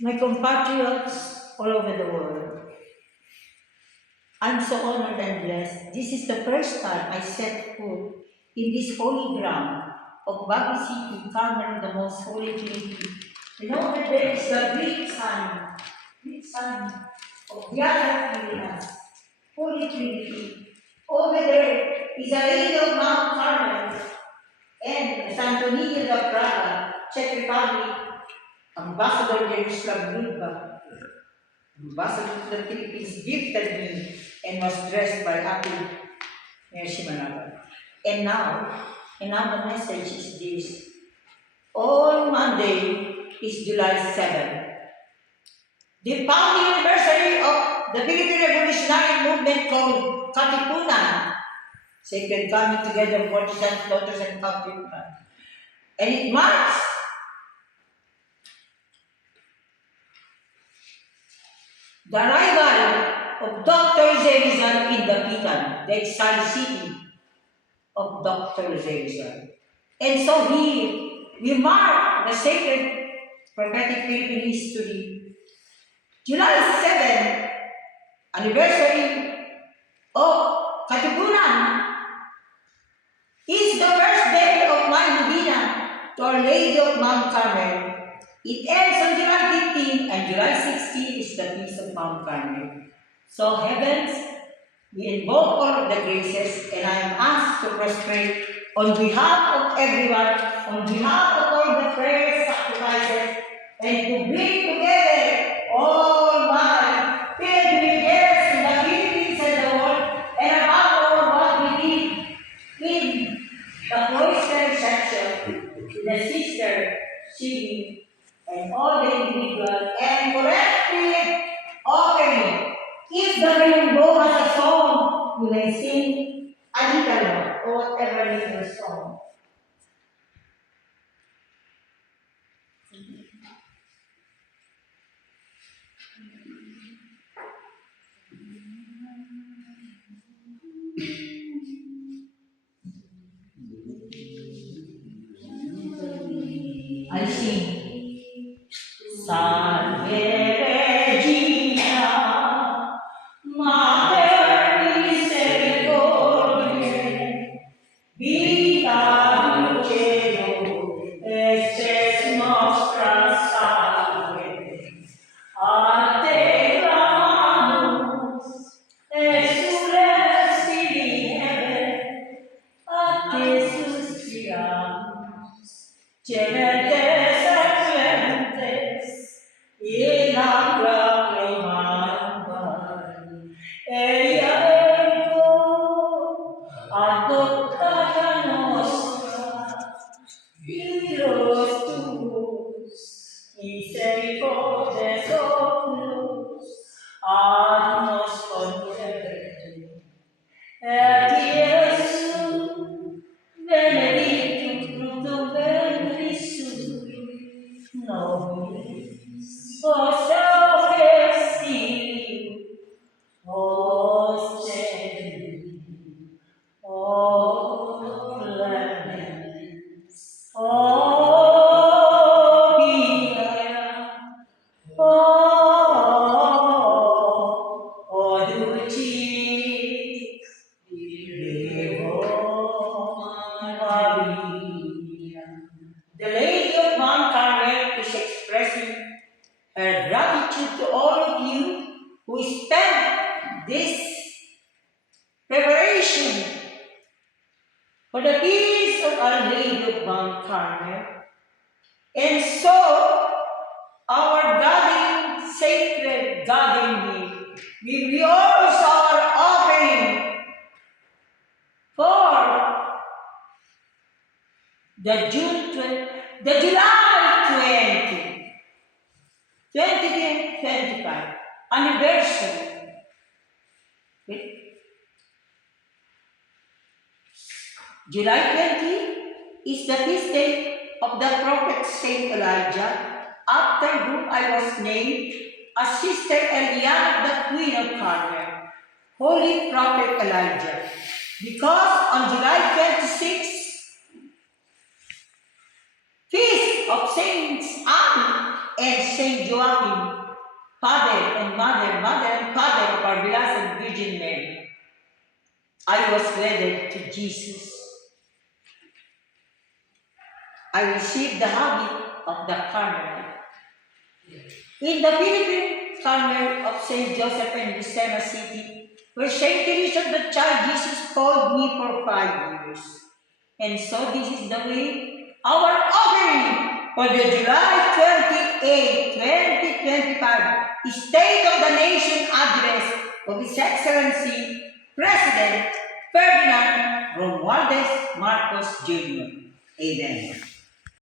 My compatriots all over the world, I'm so honored and blessed. This is the first time I set foot in this holy ground of Baguio City, Carmen, the most holy Trinity. You know that there is the great sign of Beata Trinitas, Holy Trinity. Over there is a lady of Mount Carmel and Santo Niño de Praga, Czech Republic, Ambassador Jerusalem Ludva. Ambassador to the Philippines gifted me and was dressed by Ate Mercy Manabat. And now the message is this. On Monday is July 7th. The founding anniversary of the Philippine Revolutionary Movement called Katipunan, Sacred Coming Together of Partisans, Daughters, and Katipunan. And it marks the arrival of Dr. Zerizal in Dapitan, the exiled city of Dr. Zerizal. And so here, we mark the sacred prophetic Philippine history. July 7th, anniversary of Katipunan, is the first day of my novena to Our Lady of Mount Carmel. It ends on July 15 and July 16 is the Feast of Mount Carmel. So heavens, we invoke all of the graces and I am asked to prostrate on behalf of everyone, on behalf of all the prayers, sacrifices, and to bring together all my pilgrimages in the Philippines and the world, and above all what we did in the cloister section, the sister singing, and all the individual and collective offering. If the rainbow has a song, you may sing a little or whatever little song. I sing. Salve Regina, Mater Misericordiae, vita dulcedo, estes nostra salve. A te clamamos, exsulesti in heaven, a te suspiramos, gementes et clementes, in aqua clamam, eia ergo, adoptata nostra, Filos tuus, misericordes oculus, ad nos convertum. Et Iesu, benedictum fructum ventris sui, nobis, post Epsilio, post Celi, o clemens, o pia, o dulcis Virgo Maria. The Lady of Mount Carmel is expressing her gratitude to all of you who spent this preparation for the feast of Our Lady of Mount Carmel. And so, our gathering, sacred gathering, we also are offering for the July 2025 anniversary. July 20 is the feast day of the prophet Saint Elijah, after whom I was named as Sister Eliana, the Queen of Carmel, Holy Prophet Elijah. Because on July 26, Feast of Saints Anne and Saint Joachim, Father and Father of our Blessed Virgin Mary, I was wedded to Jesus. I received the habit of the Carmelite. In the Philippine Carmel of Saint Joseph and Lucena City, where Saint Teresa of the Child Jesus called me for 5 years. And so this is the way our offering for the July 28, 2025 State of the Nation Address of His Excellency President Ferdinand Romualdez Marcos Jr. Amen.